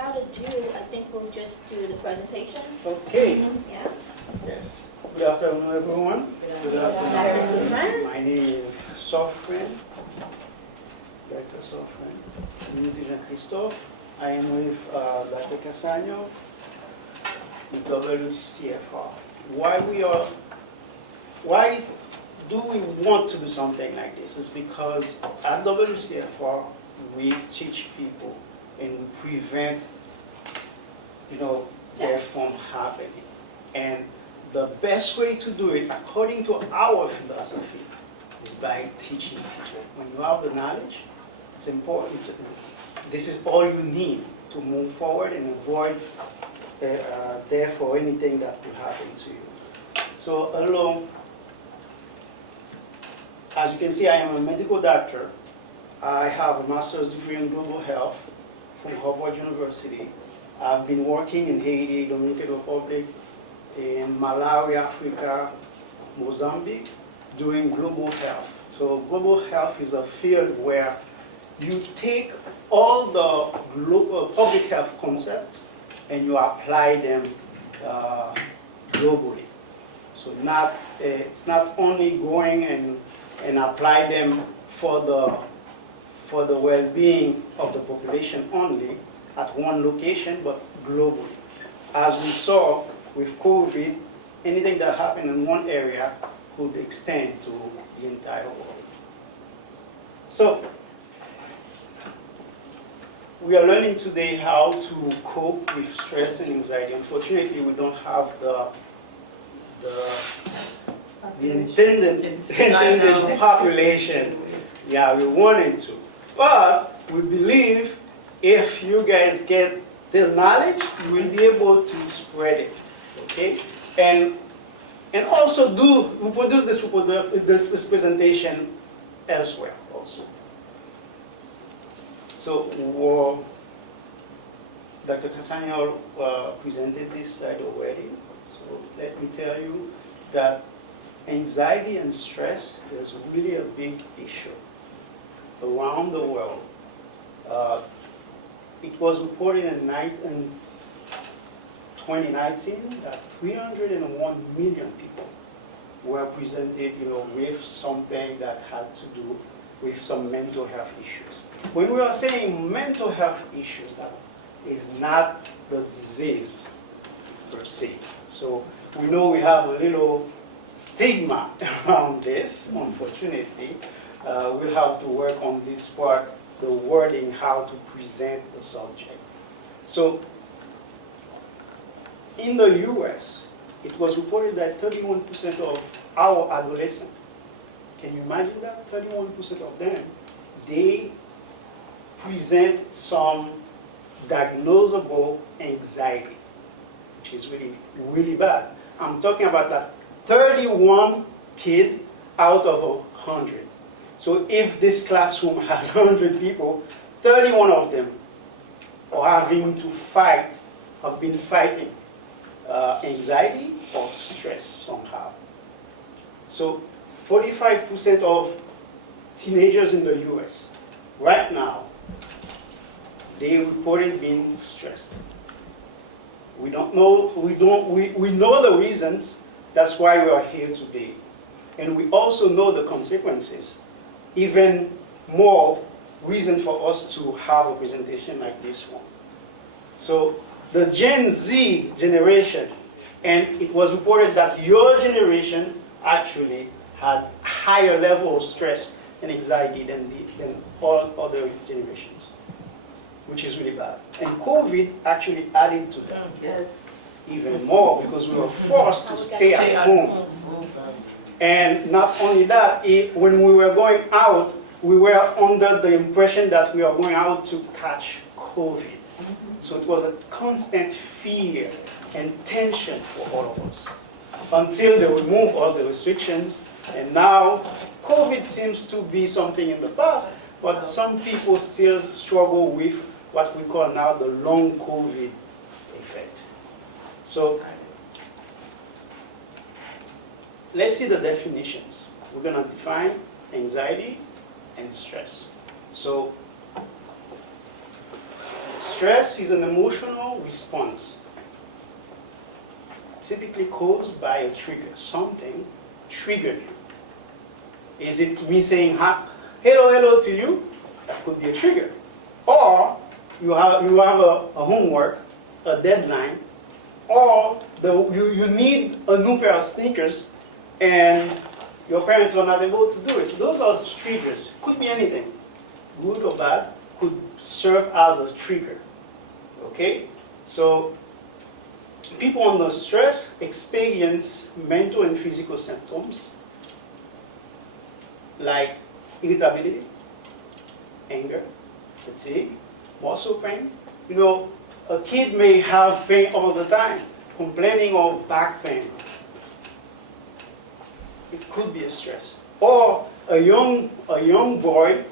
started to, I think we'll just do the presentation. Okay. Yeah. Yes. Good afternoon, everyone. Good Dr. afternoon. Suffrin. My name is Suffrin, Dr. Suffrin, Jean-Christophe. I am with Dr. Casano, with WCFR. Why do we want to do something like this? It's because at WCFR, we teach people and we prevent, death from happening. And the best way to do it, according to our philosophy, is by teaching people. When you have the knowledge, it's important. This is all you need to move forward and avoid death or anything that could happen to you. So, hello. As you can see, I am a medical doctor. I have a master's degree in global health from Harvard University. I've been working in Haiti, Dominican Republic, in Malawi, Africa, Mozambique, doing global health. So global health is a field where you take all the global public health concepts and you apply them globally. So it's not only going and apply them for the well-being of the population only at one location, but globally. As we saw with COVID, anything that happened in one area could extend to the entire world. So, we are learning today how to cope with stress and anxiety. Unfortunately, we don't have the intended population. Yeah, we wanted to. But we believe if you guys get the knowledge, you will be able to spread it. Okay? And also we produce this presentation elsewhere also. So Dr. Casano presented this slide already. So let me tell you that anxiety and stress is really a big issue around the world. It was reported in 2019 that 301 million people were presented, with something that had to do with some mental health issues. When we are saying mental health issues, that is not the disease per se. So we know we have a little stigma around this, unfortunately. We'll have to work on this part, the wording, how to present the subject. So, in the US, it was reported that 31% of our adolescents, can you imagine that? 31% of them, they present some diagnosable anxiety, which is really, really bad. I'm talking about that 31 kid out of 100. So if this classroom has 100 people, 31 of them are having to fight, have been fighting anxiety or stress somehow. So 45% of teenagers in the US right now, they reported being stressed. We know the reasons. That's why we are here today. And we also know the consequences. Even more reason for us to have a presentation like this one. So the Gen Z generation, and it was reported that your generation actually had higher level of stress and anxiety than all other generations, which is really bad. And COVID actually added to that. Yes. Even more, because we were forced to stay at home. And not only that, when we were going out, we were under the impression that we are going out to catch COVID. So it was a constant fear and tension for all of us. Until they removed all the restrictions, and now COVID seems to be something in the past, but some people still struggle with what we call now the long COVID effect. So let's see the definitions. We're going to define anxiety and stress. So Stress is an emotional response, typically caused by a trigger. Something triggered you. Is it me saying hello, hello to you? That could be a trigger. Or you have a homework, a deadline, or you need a new pair of sneakers and your parents are not able to do it. Those are triggers. Could be anything, good or bad, could serve as a trigger. Okay? So people under stress experience mental and physical symptoms like irritability, anger, fatigue, muscle pain. You know, a kid may have pain all the time, complaining of back pain. It could be a stress. Or a young boy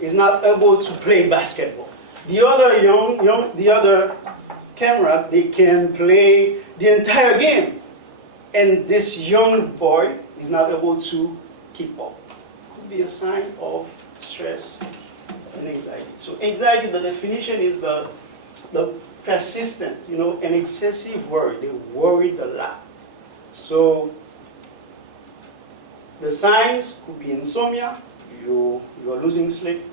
is not able to play basketball. The other camera, they can play the entire game. And this young boy is not able to keep up. Could be a sign of stress and anxiety. So anxiety, the definition is the persistent, an excessive worry. They worried a lot. So the signs could be insomnia, you are losing sleep,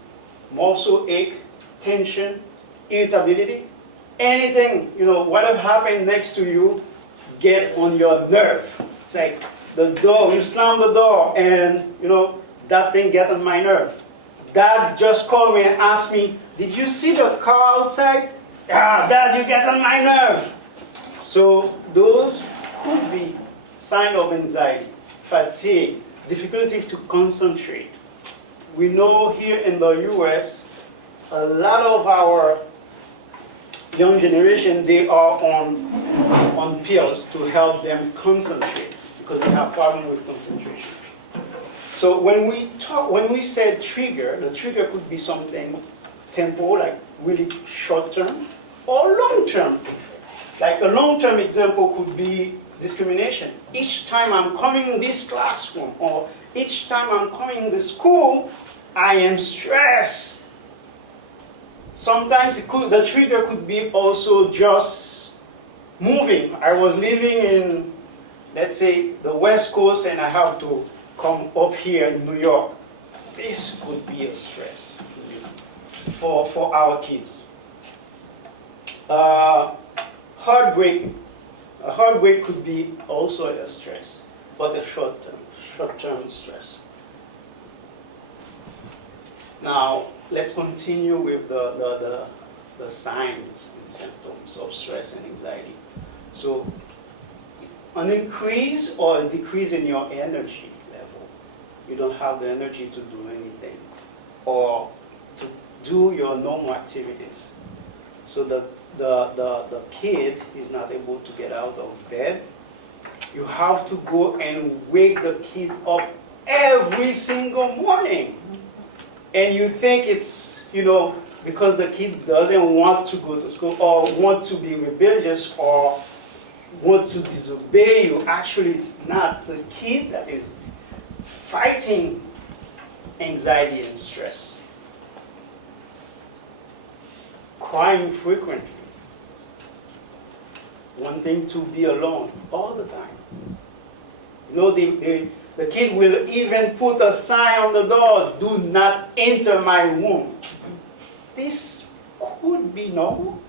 muscle ache, tension, irritability, anything, whatever happened next to you, get on your nerve. It's like the door, you slam the door and, that thing get on my nerve. Dad just called me and asked me, did you see the car outside? Ah, Dad, you get on my nerve. So those could be signs of anxiety, fatigue, difficulty to concentrate. We know here in the US, a lot of our young generation, they are on pills to help them concentrate because they have problem with concentration. So when we said trigger, the trigger could be something temporal, like really short term, or long term. Like a long term example could be discrimination. Each time I'm coming in this classroom, or each time I'm coming to school, I am stressed. Sometimes the trigger could be also just moving. I was living in, let's say, the West Coast, and I have to come up here in New York. This could be a stress for our kids. Heartbreak. A heartbreak could be also a stress, but a short-term stress. Now, let's continue with the signs and symptoms of stress and anxiety. So, an increase or a decrease in your energy level. You don't have the energy to do anything or to do your normal activities. So the kid is not able to get out of bed. You have to go and wake the kid up every single morning. And you think it's, because the kid doesn't want to go to school or want to be rebellious or want to disobey you. Actually, it's not. The kid that is fighting anxiety and stress. Crying frequently. Wanting to be alone all the time. The kid will even put a sign on the door, do not enter my room. This could be normal.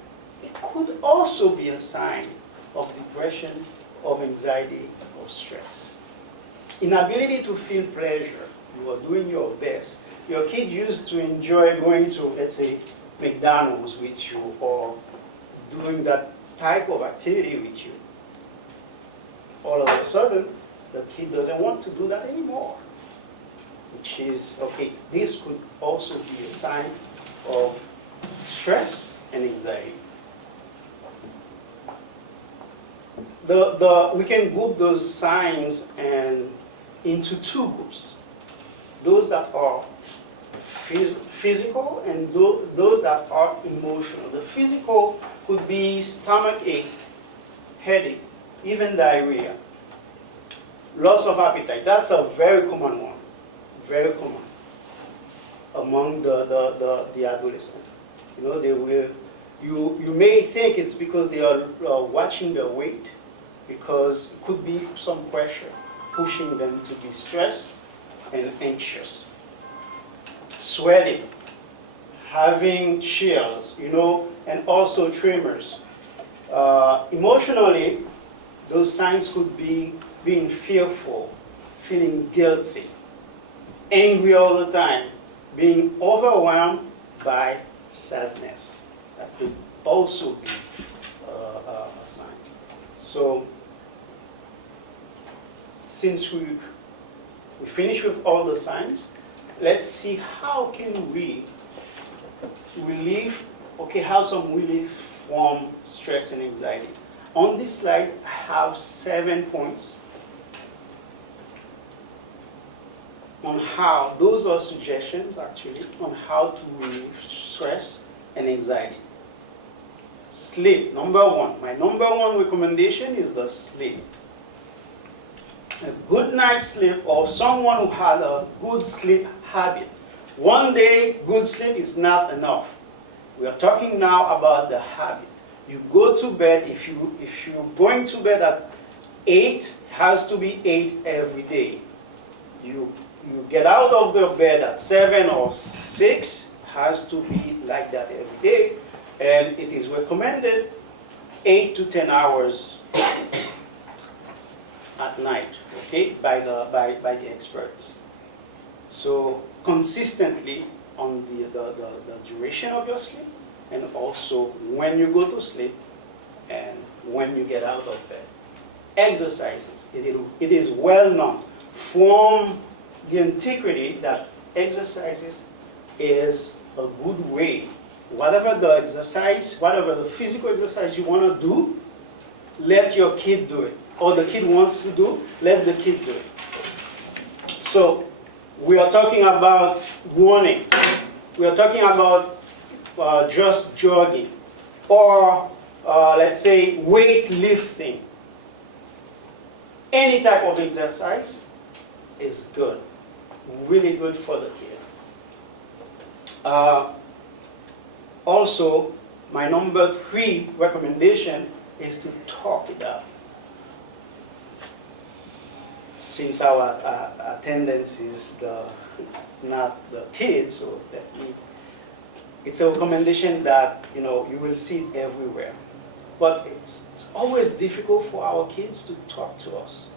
It could also be a sign of depression, of anxiety, of stress. Inability to feel pleasure. You are doing your best. Your kid used to enjoy going to, let's say, McDonald's with you or doing that type of activity with you. All of a sudden, the kid doesn't want to do that anymore. Which is, okay, this could also be a sign of stress and anxiety. We can group those signs into two groups. Those that are physical and those that are emotional. The physical could be stomach ache, headache, even diarrhea. Loss of appetite, that's a very common one, very common among the adolescent. You may think it's because they are watching their weight, because it could be some pressure pushing them to be stressed and anxious. Sweating, having chills, and also tremors. Emotionally, those signs could be being fearful, feeling guilty, angry all the time, being overwhelmed by sadness. That could also be a sign. So, since we finish with all the signs, let's see how can we relieve, have some relief from stress and anxiety. On this slide, I have 7 points on how, those are suggestions actually, on how to relieve stress and anxiety. Sleep, number one. My number one recommendation is the sleep. A good night's sleep, or someone who had a good sleep habit. One day, good sleep is not enough. We are talking now about the habit. You go to bed, if you're going to bed at 8, it has to be 8 every day. You get out of the bed at 7 or 6, has to be like that every day. And it is recommended 8 to 10 hours at night, by the experts. So consistently on the duration of your sleep, and also when you go to sleep and when you get out of bed. Exercises. It is well known from the antiquity that exercises is a good way. Whatever the exercise, whatever the physical exercise you want to do, let your kid do it. Or the kid wants to do, let the kid do it. So we are talking about running. We are talking about just jogging. Or let's say weightlifting. Any type of exercise is good. Really good for the kid. Also, my number 3 recommendation is to talk it out. Since our attendance is not the kids, so it's a recommendation that you will see it everywhere. But it's always difficult for our kids to talk to us,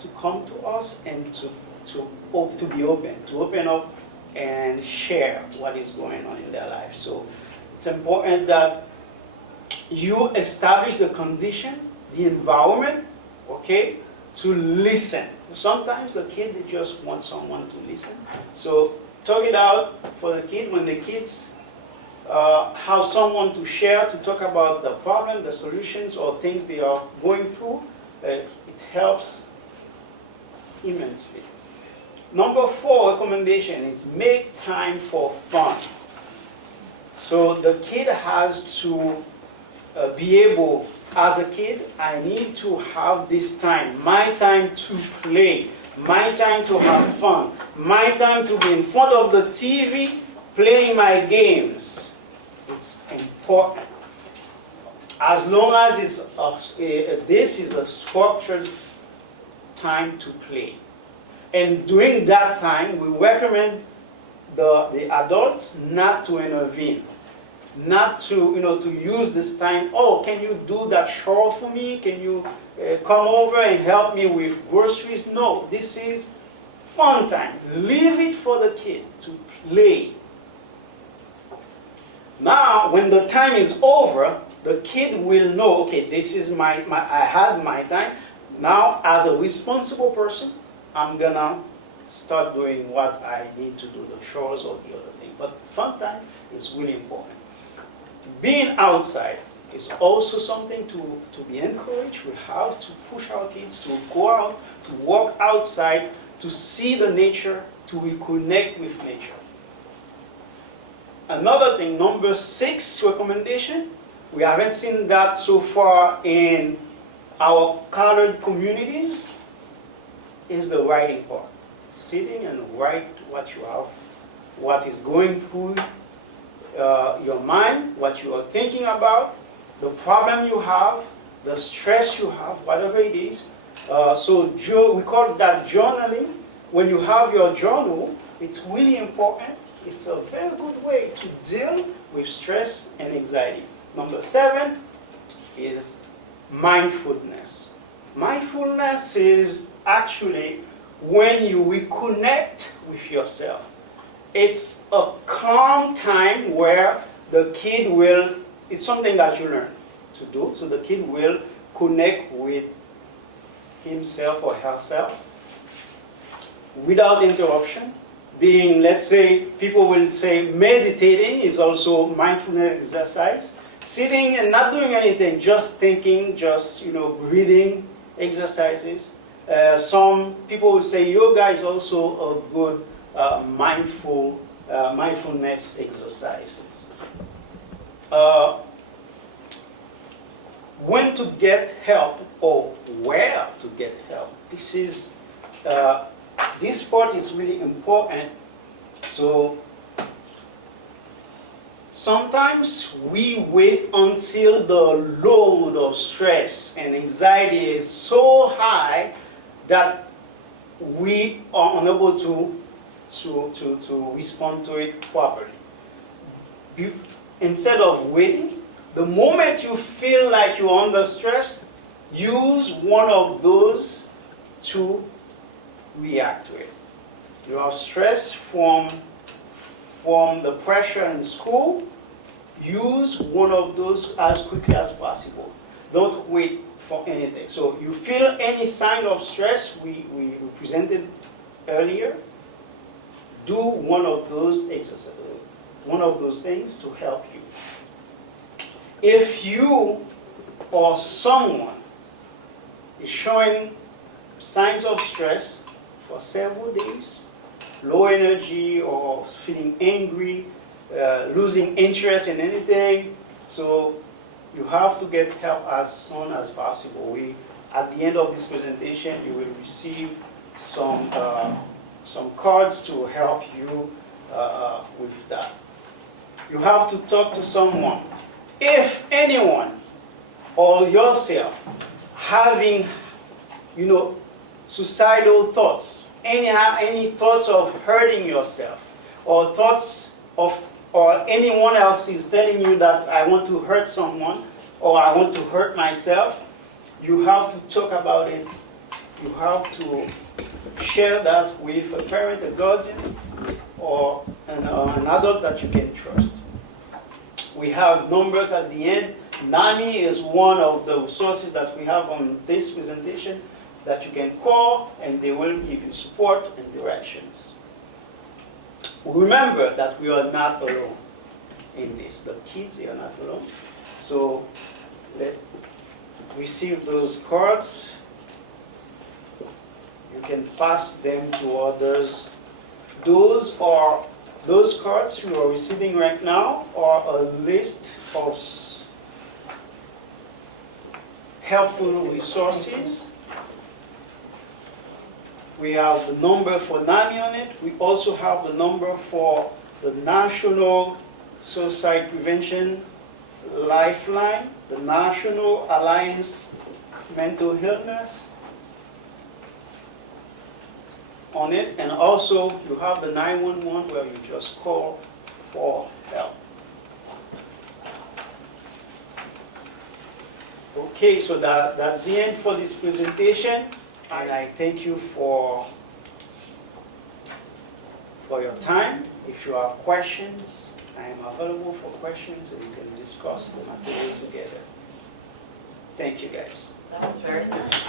to come to us, and to be open, to open up and share what is going on in their life. So it's important that you establish the condition, the environment, to listen. Sometimes the kid, they just want someone to listen. So talk it out for the kid. When the kids have someone to share, to talk about the problem, the solutions, or things they are going through, it helps immensely. Number 4 recommendation is make time for fun. So the kid has to be able, as a kid, I need to have this time, my time to play, my time to have fun, my time to be in front of the TV playing my games. It's important. As long as this is a structured time to play. And during that time, we recommend the adults not to intervene, not to to use this time. Oh, can you do that chore for me? Can you come over and help me with groceries? No, this is fun time. Leave it for the kid to play. Now, when the time is over, the kid will know, okay, this is I had my time. Now, as a responsible person, I'm gonna start doing what I need to do, the chores or the other thing. But fun time is really important. Being outside is also something to be encouraged. We have to push our kids to go out, to walk outside, to see the nature, to reconnect with nature. Another thing, number 6 recommendation, we haven't seen that so far in our colored communities, is the writing part. Sitting and write what you have, what is going through your mind, what you are thinking about, the problem you have, the stress you have, whatever it is. So we call that journaling. When you have your journal, it's really important. It's a very good way to deal with stress and anxiety. Number 7 is mindfulness. Mindfulness is actually when you reconnect with yourself. It's a calm time where the kid will, it's something that you learn to do, so the kid will connect with himself or herself without interruption. Being, let's say, people will say meditating is also mindfulness exercise. Sitting and not doing anything, just thinking, just breathing exercises. Some people will say yoga is also a good mindfulness exercises. When to get help or where to get help. This part is really important. So sometimes we wait until the load of stress and anxiety is so high that we are unable to respond to it properly. Instead of waiting, the moment you feel like you're under stress, use one of those to react to it. You are stressed from the pressure in school, use one of those as quickly as possible. Don't wait for anything. So you feel any sign of stress, we presented earlier, do one of those exercises, one of those things to help you. If you or someone is showing signs of stress for several days, low energy or feeling angry, losing interest in anything, so you have to get help as soon as possible. At the end of this presentation, you will receive some cards to help you with that. You have to talk to someone. If anyone or yourself having, suicidal thoughts, any thoughts of hurting yourself, or thoughts of, or anyone else is telling you that I want to hurt someone, or I want to hurt myself, you have to talk about it. You have to share that with a parent, a guardian, or an adult that you can trust. We have numbers at the end. NAMI is one of the sources that we have on this presentation that you can call, and they will give you support and directions. Remember that we are not alone in this. The kids, they are not alone. So receive those cards. You can pass them to others. Those cards you are receiving right now are a list of helpful resources. We have the number for NAMI on it. We also have the number for the National Suicide Prevention Lifeline, the National Alliance Mental Illness on it, and also you have the 911 where you just call for help. Okay, so that's the end for this presentation, and I thank you for your time. If you have questions, I am available for questions, and we can discuss the material together. Thank you, guys. That was very nice.